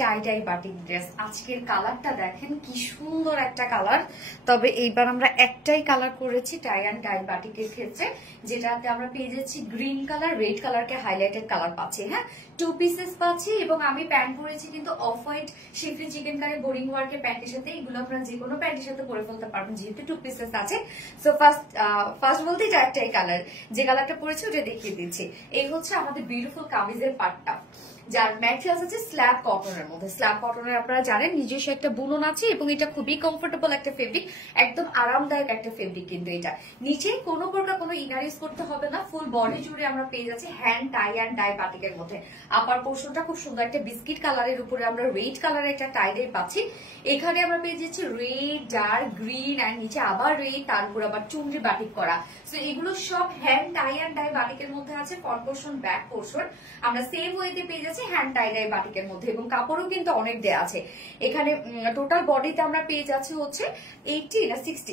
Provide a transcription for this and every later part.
টাই die batik dress. আজকের কালারটা দেখেন কি সুন্দর একটা কালার। তবে এইবার আমরা একটাই কালার করেছি টাই অ্যান্ড ডাই বাটিকের ক্ষেত্রে, যেটাতে আমরা পেয়ে যাচ্ছি গ্রিন কালার, রেড কালারকে হাইলাইটেড কালার পাচ্ছি। হ্যাঁ, 2 পিসেস পাচ্ছি এবং আমি প্যান্ট পরেছি কিন্তু off white শিফলি chicken curry boring ওয়ার্কের প্যান্টের সাথে। এগুলো আপনারা যে কোনো প্যান্টের সাথে পরে ফেলতে পারবেন যেহেতু 2 পিসেস আছে। সো ফার্স্ট বলতে এটা একটাই কালার, যে কালারটা পরেছি ওটা দেখিয়ে দিচ্ছি। এই হচ্ছে আমাদের বিউটিফুল কামিজের পার্টটা, যার ম্যাটেরিয়ালস আছে স্ল্যাব কটনের মধ্যে। স্ল্যাব কটনের আপনারা জানেন নিজস্ব একটা বুনন আছে এবং এটা খুবই কমফোর্টেবল একটা ফেব্রিক, একদম আরামদায়ক একটা ফেব্রিক। কিন্তু এটা নিচে কোনো প্রকার কোনো ইনার ইউজ করতে হবে না, ফুল বডি জুড়ে আমরা পেয়ে যাচ্ছি হ্যান্ড টাই অ্যান্ড ডাই বাটিকের মধ্যে। আপার পোর্শনটা খুব সুন্দর একটা বিস্কিট কালারের উপরে আমরা রেড কালারের একটা টাই ডাই পাচ্ছি। এখানে আমরা পেয়ে যাচ্ছি রেড, ডার্ক গ্রিন অ্যান্ড নিচে আবার রেড, তার উপর আবার চুনরি বাটিক করা। সো এগুলো সব হ্যান্ড টাই অ্যান্ড ডাই বাটিকের মধ্যে আছে। ফ্রন্ট পোর্শন, ব্যাক পোর্শন আমরা সেম ওয়েতে পেয়ে যাচ্ছি হ্যান্ড টাই ডাই বাটিকের মধ্যে এবং কাপড়ও কিন্তু অনেক দেয়া আছে। এখানে টোটাল বডিতে আমরা পেয়ে যাচ্ছি হচ্ছে 80 না 60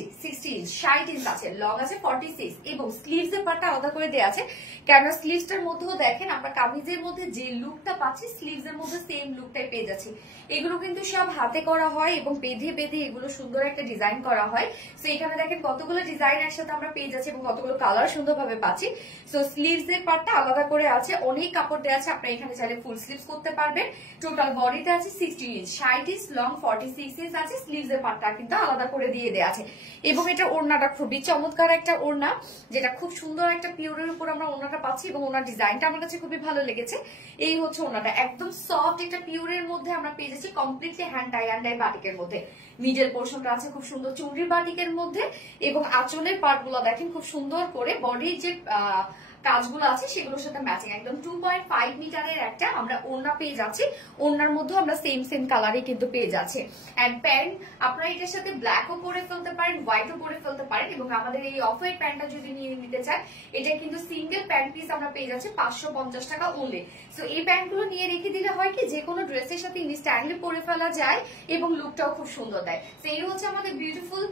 ইঞ্চ, 60 ইঞ্চ আছে, লং আছে 46 এবং স্লিভস এর পার্টটা আলাদা করে দেওয়া আছে। কেন স্লিভসটার মধ্যেও দেখেন আমরা কামিজের মধ্যে যে লুকটা পাচ্ছি স্লিভস এর মধ্যে সেম লুকটাই পেয়ে যাচ্ছি। এগুলো কিন্তু সব হাতে করা হয় এবং বেঁধে বেঁধে এগুলো সুন্দর একটা ডিজাইন করা হয়। সো এখানে দেখেন কতগুলো ডিজাইন একসাথে আমরা পেয়ে যাচ্ছি এবং কতগুলো কালার সুন্দরভাবে পাচ্ছি। সো স্লিভস এর পার্টটা আলাদা করে আছে, অনেক কাপড় দেওয়া আছে, আপনারা এখানে চাইলে ফুল স্লিভস করতে পারবেন। টোটাল বডিতে আছে 60 ইঞ্চ, 60 ইঞ্চ লং, 46 ইঞ্চ আছে। স্লিভস এর পার্টটা কিন্তু আলাদা করে দিয়ে দেওয়া আছে এবং এটা ওড়নাটা খুবই চমৎকার একটা ওড়না, যেটা খুব সুন্দর একটা পিওরের উপর আমরা ওড়নাটা পাচ্ছি এবং ওনার ডিজাইনটা আমার কাছে খুবই ভালো লেগেছে। এই হচ্ছে ওড়নাটা, একদম সফট একটা পিওরের মধ্যে আমরা পেয়ে যাচ্ছি completely hand tie and dye বাটিকের মধ্যে। মিডল পোর্শনটা আছে খুব সুন্দর চুনরি বাটিকের মধ্যে এবং আঁচলের পার্টগুলো দেখেন খুব সুন্দর করে বডির যে কাজগুলো আছে সেগুলোর সাথে ম্যাচিং। একদম 2.5 মিটারের একটা আমরা ওড়না পেয়ে যাচ্ছি, ওড়নার মধ্যে আমরা সেম কালারে কিন্তু পেয়ে যাচ্ছি। এন্ড প্যান্ট আপনারা এটার সাথে ব্ল্যাকও পরে ফেলতে পারেন, হোয়াইটও পরে ফেলতে পারেন এবং আমাদের এই অফ হোয়াইট প্যান্টটা যদি নিয়ে নিতে চান এটা কিন্তু সিঙ্গেল প্যান্ট পিস আমরা পেয়ে যাচ্ছি 550 টাকা ওনলি। সো এই প্যান্টগুলো নিয়ে রেখে দিলে হয় কি যে কোনো ড্রেসের সাথে ইনস্ট্যান্টলি পরে ফেলা যায় এবং লুকটাও খুব সুন্দর দেয়। সো এই হচ্ছে আমাদের বিউটিফুল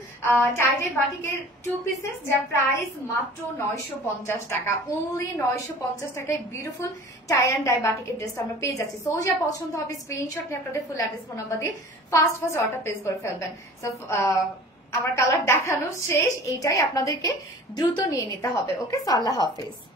টাই ডাই বাটিকের 2 পিসেস, যার প্রাইস মাত্র 950 টাকা। only 950 টাকায় বিউটিফুল টাই অ্যান্ড ডাই বাটিকের ড্রেসটা আমরা পেয়ে যাচ্ছি। সো যা পছন্দ হবে স্ক্রিনশট নিয়ে আপনাদের ফুল অ্যাড্রেস ফোন নাম্বার দিয়ে ফার্স্ট অর্ডার প্লেস করে ফেলবেন। সো আমার কালার দেখানো শেষ, এইটাই আপনাদেরকে দ্রুত নিয়ে নিতে হবে। ওকে, সো আল্লাহ হাফেজ।